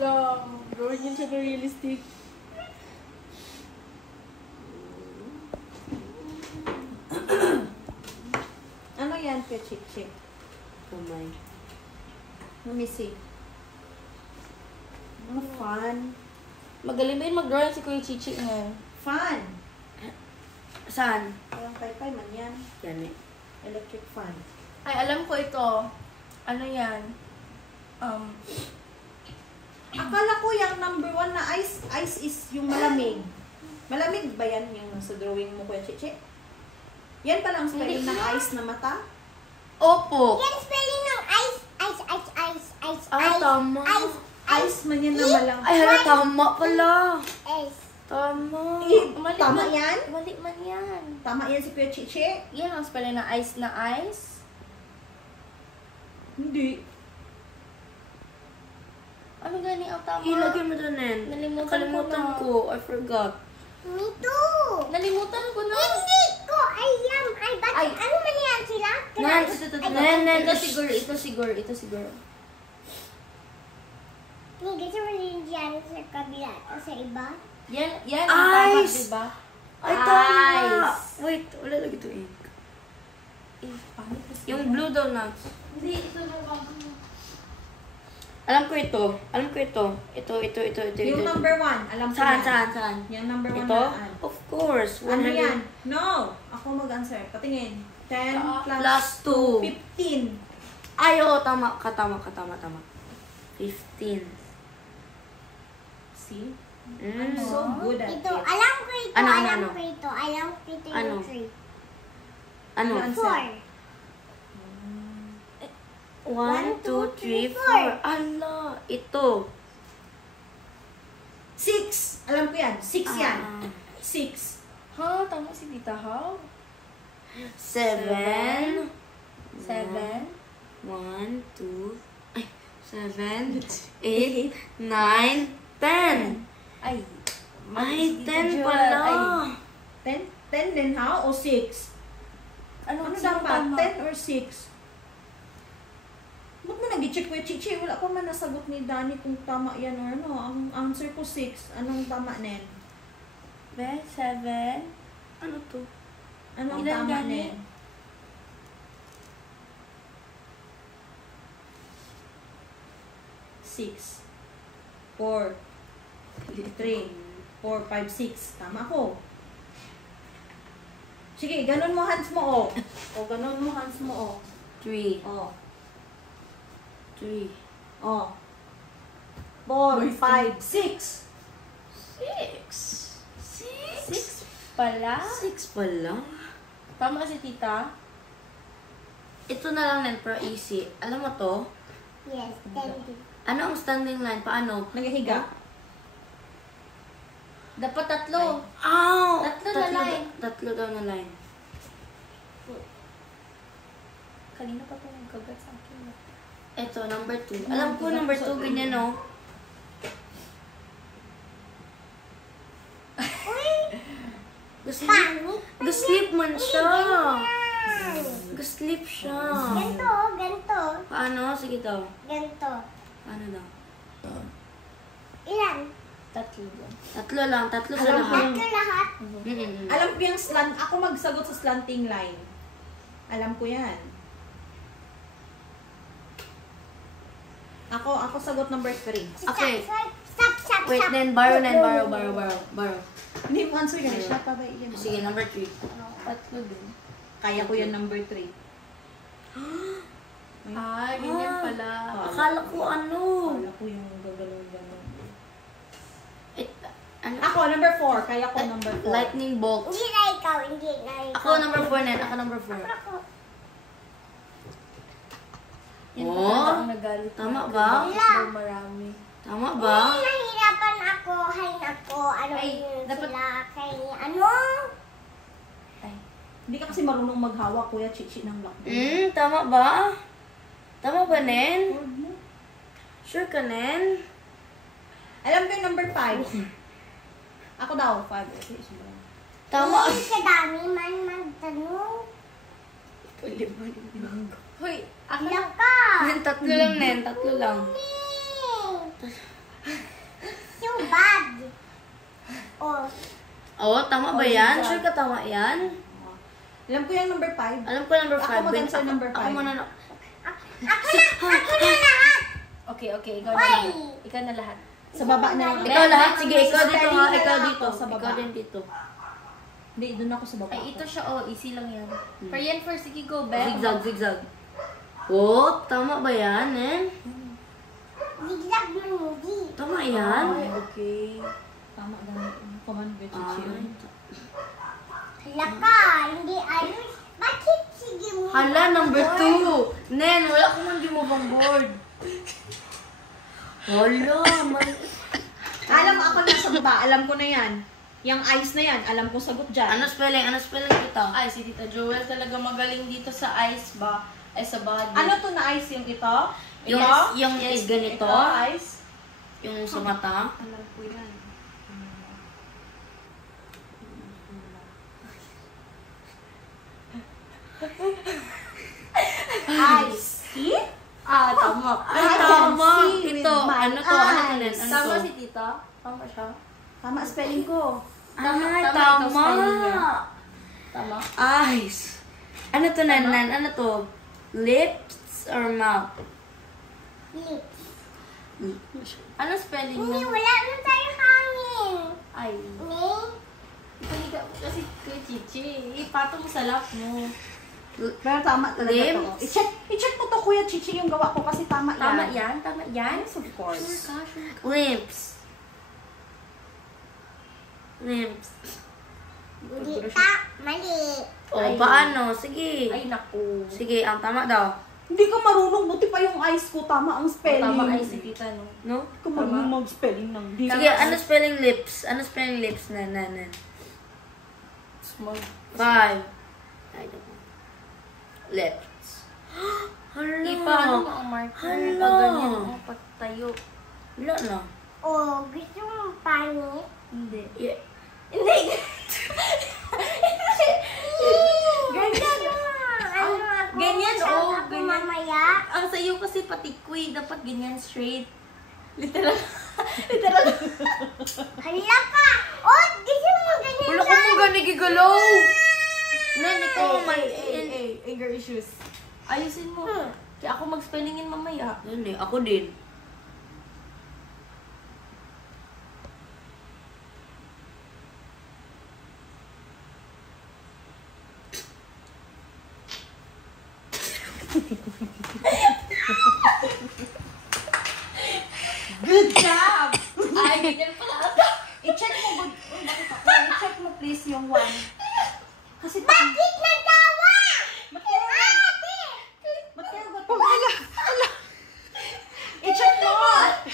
lang. Drawing yun siya na realistic. Ano yan, Chichi? Kamay. Let me see. Ano, fun? Magaling ba yun mag-drawing si Kuya Chichi ngayon? Fun! Saan? Parang pay-pay man yan. Yan eh. Electric fan. Ay, alam ko ito. Ano yan? Akala ko yung number 1 na ice is yung malamig. Malamig ba yan yung nasa drawing mo, Kuya Chichi? Yan palang spelling ng ice na mata? Opo. Yan spelling ng ice. Ah, tama. Ice man yan na malang. Ay, hala, tama pala. Ice. Tama. Tama yan? Mali man yan. Tama yan si Kuya Chichi? Yan ang spelling ng ice na ice. Hindi. Ano gani ang tama? Ilagay mo doon, Nen. Nakalimutan ko. I forgot. Me too. Nalimutan ko na. Hindi ko alam. Ay, ano man yan sila? Nen. Ito siguro. Hindi, gusto mo rin dyan sa kabila o sa iba? Yan ang tama, Ice. diba? Ay, tama. Ice. Wait, wala lagi ito ink. Pangit kasi. Yung blue donuts. Hindi, ito na lang. Alam ko ito. Ito. Yung number 1, alam ko yan. Saan? Yung number 1 Ito? na Of course. Ano 100 yan? No! Ako mag-answer. Patingin. 10 plus 2. 15. Ay, oo, tama. 15. See? I'm so good at Ito, it. alam ko ito. Ano? Alam ko ito Ano? yung 3. Ano? Ano? 4. 1, 2, 3, 4. Ala, ito. 6. Alam ko yan. 6 yan. 6. Ha? Tama si Tita How? 7. 7. 1, 2, 7, 8, 9, 10. Ay. Ay, si Tita 10 Joel. pala. Ay, 10 din ha? O 6? Ano sino dapat? tama? 10 or 6? Ba't mo nag-check Kuya Chichi? Wala pa man nasagot ni Danny kung tama yan or ano. Ang answer ko 6. Anong tama, Nen? 7. Ano to? Anong Ilan tama, gani? Nen? 6. 4. 3. 4, 5, 6. Tama ko. Sige, ganun mo hands mo, o. Ganun mo hands mo, o. 3. O. 3. O. 4, 5, 6. 6 pala? 6 pala. Tama si Tita? Ito na lang din, pero easy. Alam mo to? Yes, 10. Ano ang standing line? Paano? Nagahiga? Dapat 3. Ow! Tatlo na line. Tatlo daw na line. Kanina pa ito nagkagat sa akin. Ito, number 2. Alam ko, number 2, ganyan, no? Gasleep man siya. Gasleep siya. Ganto. Paano? Sige daw. Ganto. Paano daw? Ilan? 3 lang. Tatlo lang. Tatlo sa Alam ko lahat. Tatlo lahat. Alam ko yung slant. Ako magsagot sa slanting line. Alam ko yan. Ako sagot number 3. Okay. Stop. Wait, then borrow. Hindi mo answer yan. Siya pa ba yan? Sige, number 3. 3 din. Kaya ko yan number 3. Ah, ganyan pala. Akala ko ano. Kala ko yung gagalaw-galaw. Ano? Ako, number 4. Kaya ko number 4. Lightning bolt. Hindi na ikaw. Ako number 4 na. Ako number 4. Ako. Yan Oh, talaga ang nagalit. tama na ba? bakit daw marami. Tama ba? Nahirapan ako. Ano Ay, yun dapat- sila kay ano? Ay. Hindi ka kasi marunong maghawak, Kuya Chichi, ng lockdown. Tama ba? Tama ba, Nen? Sure ka, Nen? Alam ko yung number 5. Ako daw, 5. Okay, sobrang. Tama. Hindi kadami man magtanong. Hoy, ako Ano ka? Nen, tatlo lang, Nen. Tatlo lang. Oo, tama ba yan? Sure ka tama yan? Alam ko yung number 5. Alam ko number 5. Ako mag-answer number Ako five. muna na. Ako na lahat! Okay, ikaw na lahat. Ikaw na lahat. Sa baba na lang. Ikaw lahat. Sige, ikaw dito Spelling ha. na Ikaw lang dito. ako sa baba. Ikaw din dito. Hindi, doon ako sa baba. Ay, ito siya, easy lang yan. For yan, first, sige, go, Beth. Zigzag, zigzag. Oh, tama ba yan, eh? Zigzag mo hindi. Tama yan? Ay, okay. Tama na. Command with Chichi. Hala ka, hindi ayos. Bakit sige mo? Hala, number 2. Nen, wala ko man di mo bang board. Hala, Alam mo, ako nasa baba. Alam ko na yan. Yung ice na yan, alam ko sagot dyan. Ano spelling? Ano spelling ito? Ay, si Tita Joel talaga magaling dito sa ice ba? Ay, sa body. Ano to na ice yung ito? Yung, Ito? yung is ganito. Ito, ice? Yung sa mata. Alam ko yan. Ice. See? Tama. Ay, I can tama. see with Ito. my Ano to? Ano to, Nen? eyes. Ano Tama to? si Tita? Tama siya? Tama spelling ko. Ay, tama tama. ito spelling niya. Tama? Eyes. Ano to, Nen? Nen? Ano to? Lips or mouth? Lips. Ano spelling Hindi, niya? wala na tayo hangin. Ay. Ni? Ipaliga mo kasi kay Chichi. Ipatong mo sa lap mo. Pero tama talaga Lips? to. I-check mo to, Kuya Chichi, yung gawa ko kasi tama yan. Tama yan? Tama yan? Yes, of course. Sure ka, sure ka. Lips. Lips. Hindi ta, mali. O, Ay. paano? Sige. Ay, naku. Sige, ang tama daw. Hindi ka marunong, buti pa yung ice ko, tama ang spelling. Tama ay si Tita, no? No? Hindi ka marunong mag-spelling ng D. Sige, ano spelling lips? Ano spelling lips na? Small. 5. I don't know. Lips. Hala. Ipaano mo ang marker? Hala. Pag ganyan, ang pagtayo. Wala na. O, gusto mo pangit? Hindi. Yeah. Hindi! Ganyan Ano ako? Ganyan, Saan oh, ako ganyan. mamaya? Ang sayo kasi patikwi, dapat ganyan straight. Literal. Literal. Hala ka! Oh, gusto mo ganyan Wala ko mong gani gigalaw. Nan, ikaw may... anger issues. Ayusin mo. Kaya ako mag-spellingin mamaya. Hindi, ako din. Good job! Ay, ganyan pala. I-check mo, i-check mo please yung one. Kasi Bakit nagawa? ba't kaya gato? I-check mo!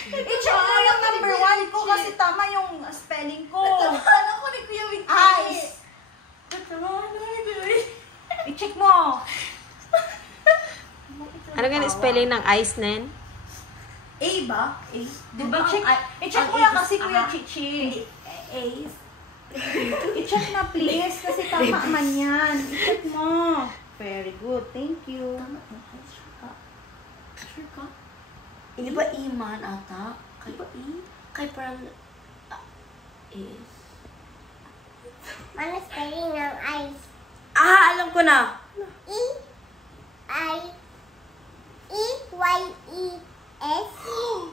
I-check mo yung number 1 ko kasi tama yung spelling ko. Ano ko ni Kuya Wing? Ice! I-check mo! Ano ganun spelling ng ice, Nen? A ba? A? Di ba I-check, i-check mo yan kasi Kuya Chichi. Ace. I-check na please kasi tama man yan. I-check mo. Very good. Thank you. Tama na. Sure ka? Sure ka? Hindi ba iman ata? Di ba A? Kay parang... is... Ano spelling ng ice? Ah, alam ko na! E-I-E-Y-E-S?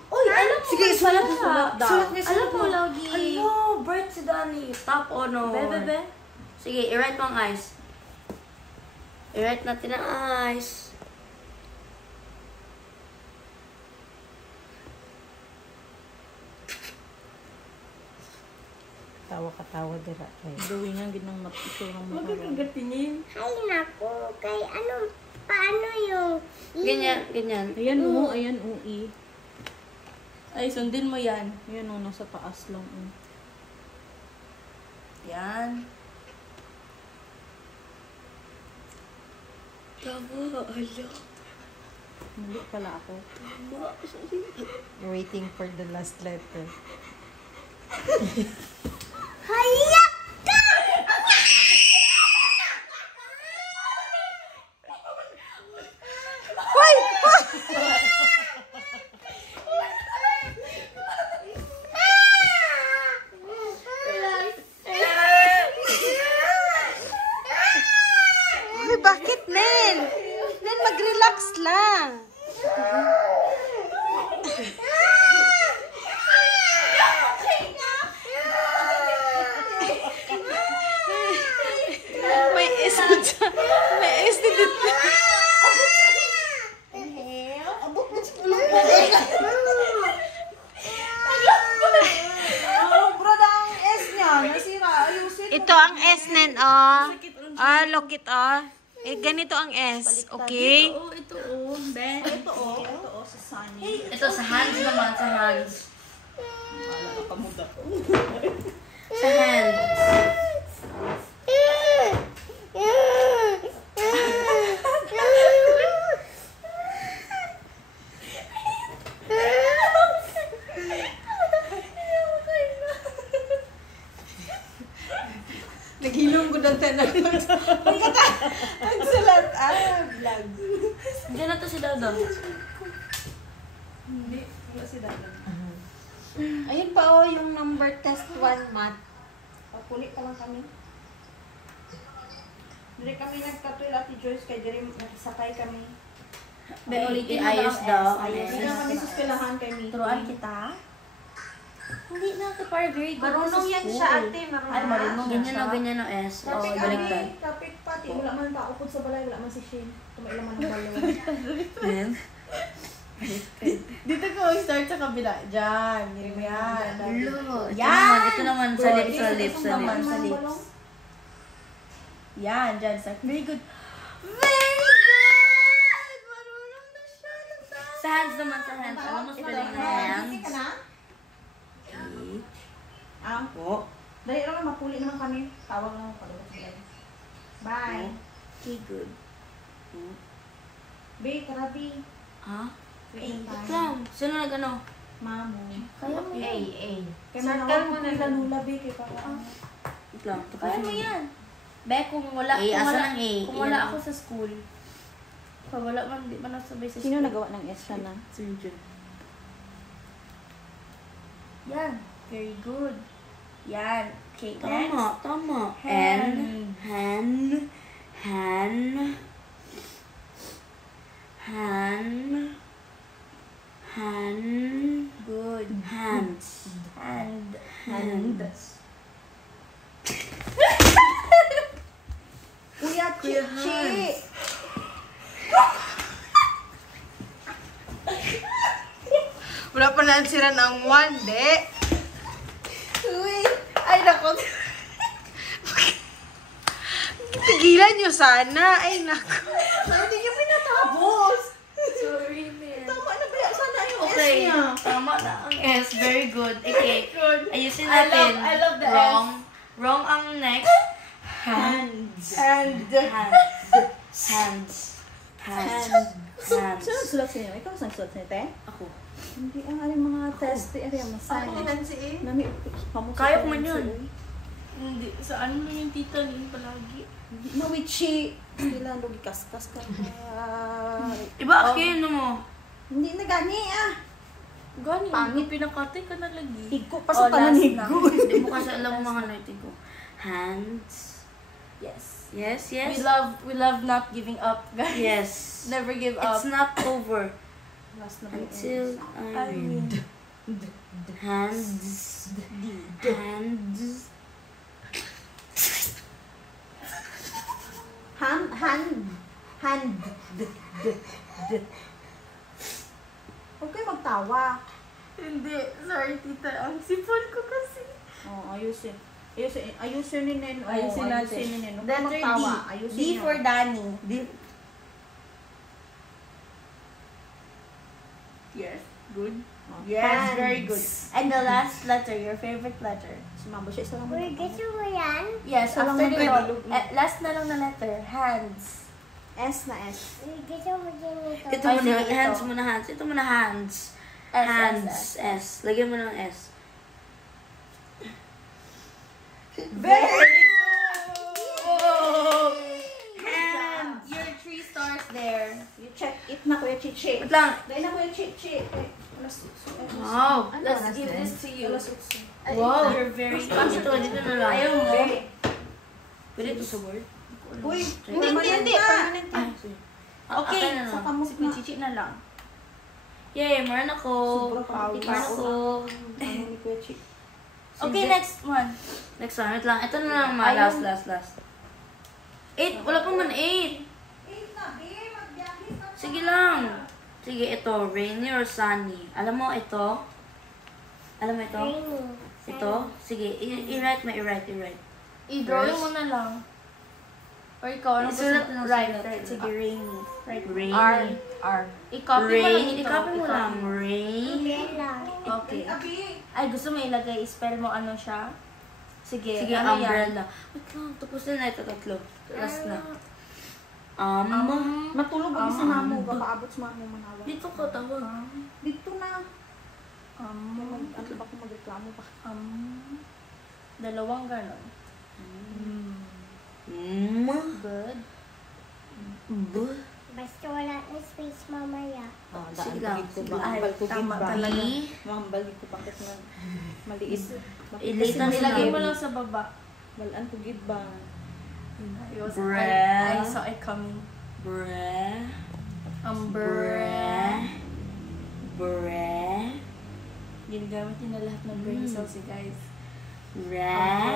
Uy, alam mo. Sige, sulat mo, sulat daw. Sulat niya, Alam sulat mo, mo. lagi. Hello, Bert si Danny. Top honor. Bebe. Sige, i-write mo ang ice. I-write natin ang ice. Tawa ka tawa dira. Gawin nga ginang ito ng Huwag ka kagatingin. Ay, naku. Kay ano, paano yung E? Ganyan, ganyan. Ayan o, ayan o, E. Ay, sundin mo yan. Ayan o, nasa taas lang o. Yan. Tama, hala. Mali pala ako. Waiting for the last letter. Hala ka! oh. Ah, look it, oh. Eh, ganito ang S, okay? Ito, Ben. Ito oh, sa Sunny. Ito sa hands naman, sa hands. Wala na kamuda ko. Sa hands. Naghilong ko ng tanan. Ang salat. Vlog. Diyan na to si Dada. Hindi, wala si Dada. Ayun pa oh, yung number test 1 math. Papuli pa lang kami. Hindi kami nagkatuloy Ate Joyce kay Jerry nakisakay kami. Be, ulitin mo ayos daw. Hindi na kami sa eskwelahan kay Miki. Turuan kita. Hindi na ito para very good. Marunong yan siya, ate. Ay, marunong ganyan o ganyan o S. O, Kapit baliktad. kami, kapit pati. Wala man kaupod sa balay, wala man si Shane. Tumailaman ng balon. Yan. Dito ko start sa kabila. Diyan, hindi mo yan. Hello. Ito naman, sa lips, sa lips, sa lips. Sa lips. Yan, dyan. Very good. Marunong na siya. Sa hands naman, sa hands. Alam mo spelling na hands? Hindi ka na? Po. Dali lang, mapuli naman kami. Tawag lang ako pag Bye. Okay, good. Be, karabi. Ha? Wait Lang. Sino na gano? Mamo. Kaya mo A, yan. A. Kaya Circle manawag mo ko na pila lang. nula, be. Kaya pa Wait lang. Kaya mo yan. Be, kung wala, A, kung asa wala, ng A? kung wala Yan. ako sa school, kung wala man, di man nasabay sa Sino school. nagawa ng S siya na? Surgeon. Yan. Very good. Yan. Okay, next. Tama, tama. Hand. Hand. Hand. Hand. Hand. Good. Hands. Hand. Hands. Kuya Chichi! Wala pa na sira ng 1, de. Uy! Ay, nako. Tigilan nyo sana. Ay, naku. Hindi niyo pinatapos. Sorry, man. Tama na ba? Sana yung S Okay. niya. Tama na ang S. Very good. Okay. Ayusin I natin. love the Wrong. Wrong ang next. Hands. And... Hands. Hands. Hands. Hands. Sino ang sulat sa inyo? Ikaw ang sulat sa inyo, te? Ako. Hindi ang aling mga test, area mo sa Ako Nancy A. Nami, pamusa Kaya ko ko man Nancy, yun. uy. Hindi. Saan mo yung tita niyo palagi? Nawichi. Sila lugi kaskas ka. Iba akin mo. Hindi na gani ah. Gani, Pangit. pinakatay ka na lagi. Higo pa sa Oh, last pananigo. Hindi mo kasi alam mga natin ko. Hands. Yes. Yes, yes. We love not giving up, guys. Yes. Never give up. It's not over Last na ba yung until end? I win. Hands. Hands. Hand. Huwag kayo magtawa. Hindi. Sorry, tita. Ang sipon ko kasi. Oh, ayusin. Ayusin ni Nen. Ayusin natin. Ayusin ni Nen. Huwag kayo Letter D. magtawa. Ayusin D niyo. for Danny. Yes. Good. Oh, Yes, hands. very good. And the last letter, your favorite letter. Sumama siya. Isa lang mo. Uy, gusto mo yan? Yes, Isa lang after mo nito, Tagalog. last na lang na letter, hands. S na S. Uy, gusto mo din ito? Ito Ay, muna, sige, hands ito. muna, hands. Ito muna, hands. S, Hands, S, S. Lagyan mo ng S. Very And your 3 stars there. You check it na Kuya Chichi. Wait lang. Dahil na Kuya Chichi. Alas Wow. Let's give this to you. Alas utso. Wow. You're very Dito, dito na lang. Ayaw mo. Pwede ito sa word? Uy, Hindi. Permanent Ay, yan. sorry. Okay, Akin na sa lang. kamot si na. Chichi na lang. Yay, meron ako. Sobrang kamuti Meron na. ako. Ano ni Kuya Chichi? Okay, next one. Next one, wait lang. Ito na lang, ma. Ayaw. Last. 8. Wala pa man 8. Sige lang. Sige, ito. Rainy or sunny? Alam mo, ito? Alam mo ito? Rainy. Ito? Sige, i-write mo, i-write. I-drawing First. mo na lang. Or ikaw, ano gusto Isulat mo? mo, Right, sulat. right. Sige, rainy. Right. Rainy. R. R. I-copy mo lang Rain. ito. I-copy mo lang. I-copy. Rain. Umbrella. Okay. Ay, gusto mo ilagay, spell mo ano siya? Sige, Sige, ano yan? umbrella. Wait lang, tapusin na ito tatlo. Last na. Matulog ako sa mamo. Kapaabot sa mamo manawa. Dito ko tawag. Dito na. Ano ba kung magreklamo pa? Dalawang ganon. Good. Basta wala na space mamaya. Sige lang. Mahambal ko Tama gid ba? talaga. Mahambal ko bakit na maliit. Ilitan Kasi Ilagay mo heavy. lang sa baba. Balaan ko gid ba? I saw it coming. Bre. Umbrella. Bre. Ginagamit niyo na lahat ng brain cells, eh, guys. Re.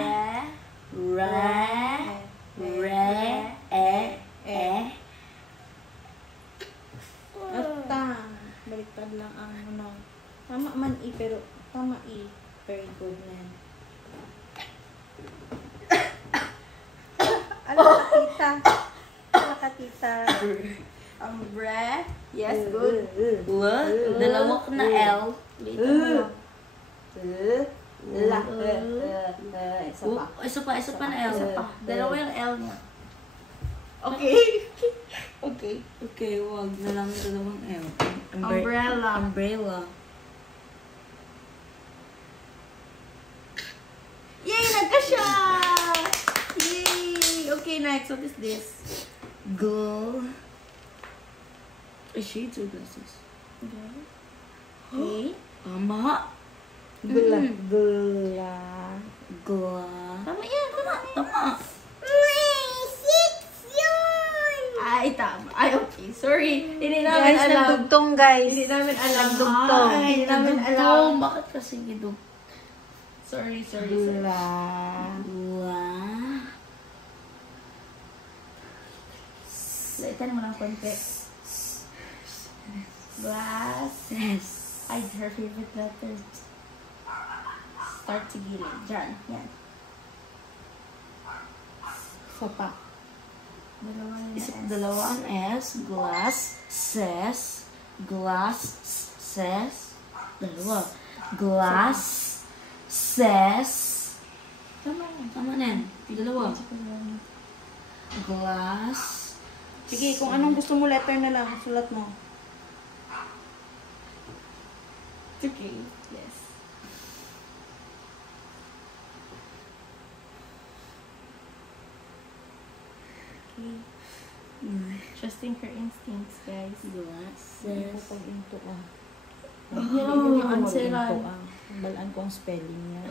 Ata. Baliktad lang ang ano. Tama man pero tama very good man. Ala ka tita. Ala ka tita. Umbrella. Yes, good. Dalawa ko na L. La. Isa pa. Isa pa na L. Isa pa. Dalawa yung L niya. Okay. Okay. Okay, wag na lang dalawang L. Umbrella. Umbrella. Yay! Nagkasya! Yay! Okay, next. What is this? Go. Shades or glasses? Okay. Tama. Gula. Tama yan. Tama. Ay, tama. Ay, okay. Sorry. Hindi namin Guys, alam. nagdugtong guys. Hindi namin alam. Nagdugtong. Hindi namin alam. Dugtong. Bakit kasi gidug? Sorry. Gula. Laitan mo lang konti. Glass. Yes. Ay, her favorite letter. Start to gilid. Diyan. Yan. Isa pa. Dalawa na Dalawang S. Glass. Ses. Glass. Ses. Dalawa. Glass. Ses. Tama yan. Tama na yan. Dalawa. Glass. Sige, kung anong gusto mo letter na lang, sulat mo. Okay. Yes. Okay. Trusting her instincts, guys. Glasses. Pag into ah. Yan ang mga anseran. Balaan ko ang spelling niya.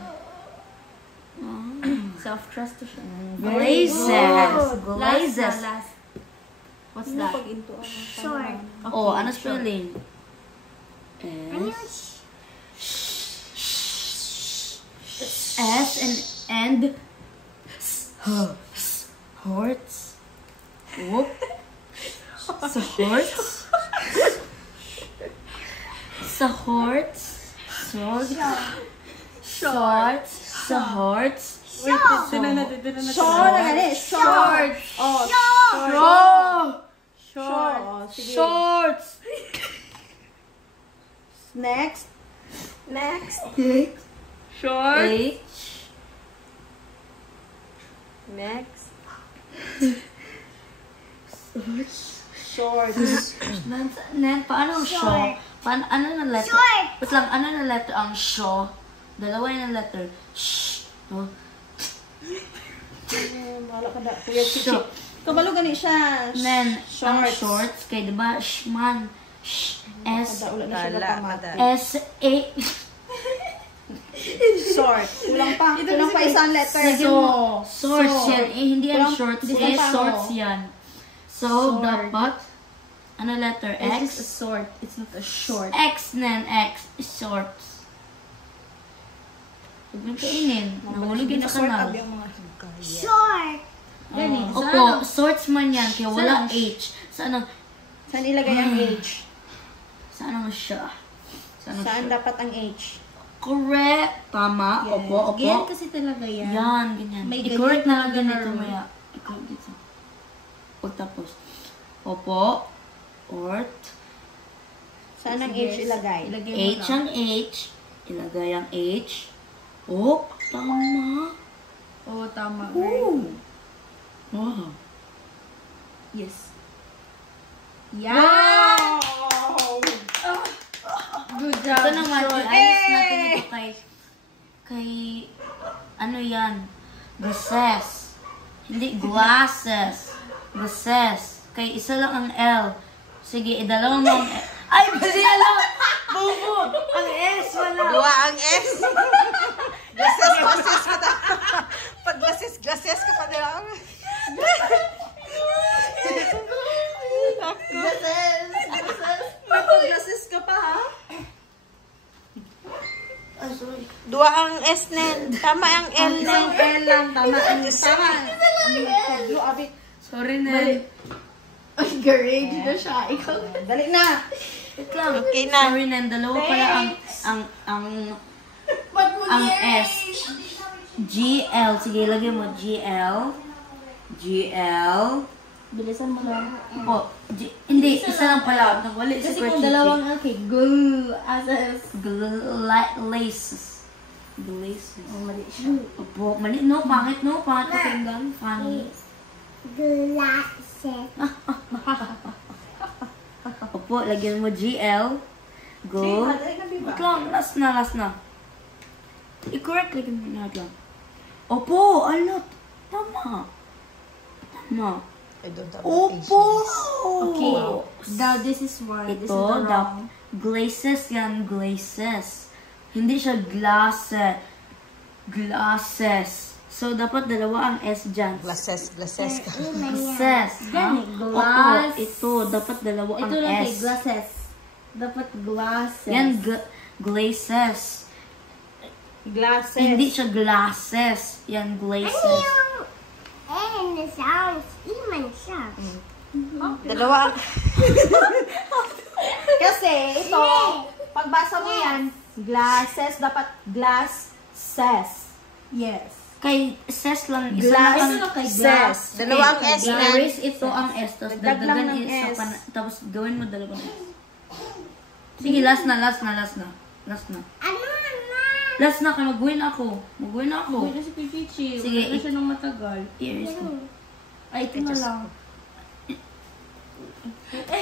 Self-trust to siya. Glazes. Glazes. Last. What's Ano that? pag into ah? Short. Oh, ano sure. spelling? Ano? S and horts. Whoop. Sa horts. Sa horts. Shorts. Sa horts. Wait, dito na. Short na gani. Short. Oh, short. Oh, sige. Shorts. Next. Shorts. Next. Short. Paano ang shaw? Ano na letter? Short. Wait lang, ano na letter ang shaw? Dalawa yung letter. Shh. No? Wala ka da. Kuya Chichi. Shaw. Kabalo gani siya. Then, ang Shorts. shorts, kay diba, shman. S, Kada, wala na siya natamata. S, A. Short. Kulang pa isang letter. Shorts yan. Eh, hindi yan Kulang- shorts. kulang Eh, pa, shorts oh. yan. So, dapat, ano letter? It's just a X? sword. It's not a short. X nan, X. Shorts. Huwag mong kainin. Nahulog yun sa Short kanal. up yung mga higay. Short. Gani. Opo, shorts man yan, kaya wala H. Sa ano? Saan ilagay ang H? Sa ano siya? Sa ano Saan siya? dapat ang H? Correct. Tama. Yes. Opo. Ganyan kasi talaga yan. Yan, ganyan. May I-correct ganyan na lang talaga na ganito rule. maya. I-correct dito. pagtapos. Opo. Ort. Saan ang H ilagay? Ilagay mo H ang H. Ilagay ang H. Oh, tama. Oo, tama. Oh. Wow. Yes. Yeah! Good job. Ito naman, i-ayos natin ito kay, ano yan? Glasses. Hindi, glasses. Glasses. Kay isa lang ang L. Sige, idalawa mo ang L. Ay, bali alam! Bubo! Ang S, wala. Dua ang S. Glasses ka ta. Pag glasses ka pa nila. Glasses ka pa, ha? Ay, sorry. Dua ang S nen. Tama ang L nen. Ang L lang, tama. Tama. Blue, abi. Sorry na. Ay, garage na siya. Ikaw. Dali na. Wait lang. Okay na. Sorry na, dalawa pala ang S. GL. Sige, lagay mo. GL. Bilisan mo lang. Oh, hindi, isa lang pala. Nagwali si Kasi Kuya kung Chichi. dalawang okay, glue, asas. Laces. Laces. Oh, mali siya. Opo, mali. No, pangit no. Pangit pakinggan. Funny. Glasses. Opo, lagyan mo GL. Go. Dali na, Biba. Wait lang, last na. I-correct lagyan mo na lang. Opo, alot. Tama. I don't have Opo! Okay. Now, this is why. This is Ito, the wrong. glazes yan, glazes. Hindi siya glasses. Glasses. So, dapat dalawa ang S dyan. Glasses ka. Glasses. Gani, Opo, glass. ito, dapat dalawa ang Ito lang kay S. glasses. Dapat glasses. Yan, glazes. Glasses. Hindi siya glasses. Yan, glazes. And the sounds even siya. Dalawa ang... Kasi, ito, pagbasa mo yan, glasses, dapat glasses. Yes. Kay ses lang, isa lang ang Ito lang kay Ses. glass. Dalawa ang S na. Erase ito ang S. Tapos Dagdag lang dagdagan ng isa S. pa na. Tapos gawin mo dalawang S. Sige, last na. Ano na? Last na ka, mag-win ako. Wala si Kuya Chichi. Sige, Wala na siya ng matagal. I-erase ko. Ay, ito na lang.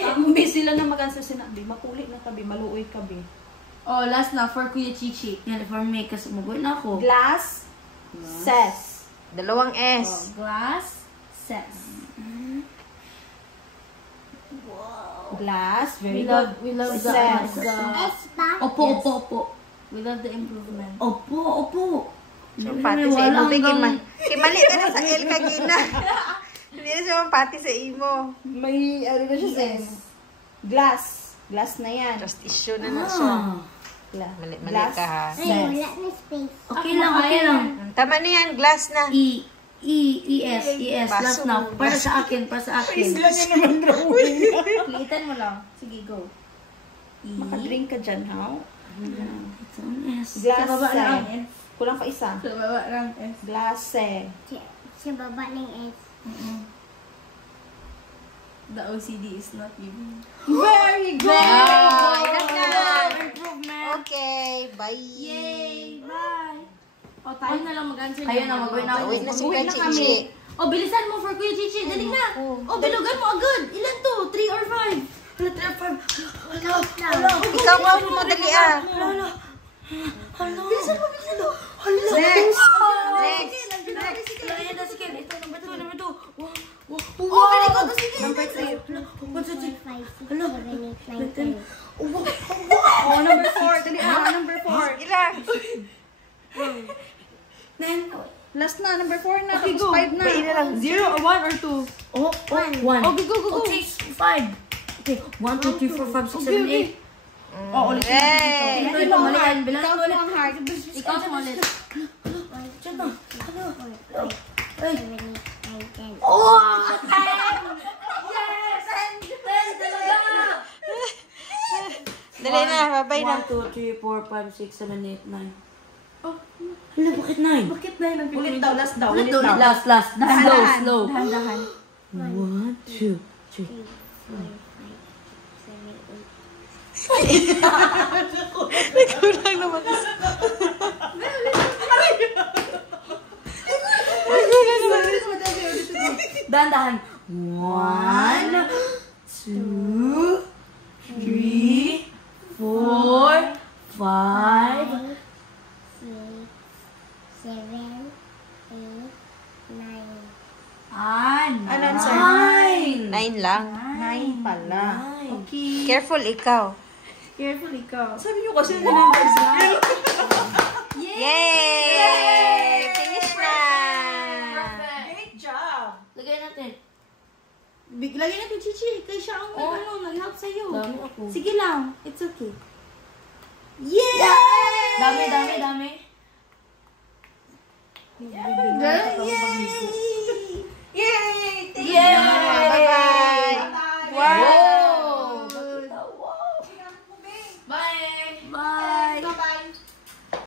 Ang busy lang na mag-answer sinabi. Mapuli na kabi, maluoy kabi. Oh, last na for Kuya Chichi. Yan, for me, kasi mag-win ako. Glass, says. Dalawang Oh, S. glass, says. Glass, very We good. love the, Says. S ba? Opo. we love the improvement. Opo. So, pati sa imo. Kay mali ka na sa L ka gina. Hindi na siya pati sa imo. May, ano na siya says. Glass. Glass na yan. Just issue na na siya. Glass. Mali Glass. ka ha. Ay, wala na space. Okay lang. Tama na yan. Glass na. ES. Last na. Para sa akin. Liitan mo lang. Sige, go. Makadrink ka dyan, ha? Ito ang S. Glass. Sa baba na ang S. Kulang pa isa. Sa baba lang S. Glass. Sa baba ng S. The OCD is not you. Very good! Ilan na? Improvement. Okay. Bye. Yay! Bye! O, tayo na lang mag-answer. Kayo na, mag-win ako. Uwi na si Uwi Kuya na Chichi. O, bilisan mo for Kuya Chichi. Dali na. O, bilugan mo agad. Ilan to? 3 or 5? Hala, 3 or 5. Ikaw nga mo dali ah. Bilisan mo. Next. Ayan na, sige. Ito, number 2. Oh, very good. Sige. Number 3. 4, 5, 6, 7, 8, 9, 10. Oh, number 4. Dali number 4. Ilan? Last na, number 4 na. Tapos 5 na. 0 or 1 or 2? Oh, 1. Oh, go. Okay, 5. Okay, 1, 2, 3, 4, 5, 6, 7, 8. Oh, ulit. Hey! Ito, ito, mali yan. Bilang Count ko ulit. mo ang heart. Ikaw mo ulit. Diyan na. 4, 5, 6, 7, 8, 9, 10. Oh! 10! Yes! 10 talaga! Dali na. Babay na. 1, 2, 3, 4, 5, 6, 7, 8, 9. Oh, hala, bakit 9? Bakit na yun? Ulit daw, last daw. Ulit. Last. Dahan-dahan. Slow. Dahan-dahan. 1, 2, 3. 3, 4, 5, 6, 7, 8. Nagkulang naman. Dahan-dahan. 1, 2, 3, 4, 5. 6, 7, 8, 9. Ano, sir? 9 lang. 9 pala. Okay. Careful ikaw. Careful ikaw. Sabi niyo kasi na lang. Yay! Finish na! Great job. Lagay natin. Lagyan natin, Chichi. Kaya siya ang nag-help sa'yo. Dami ako. Sige lang. It's okay. Dami. Yay!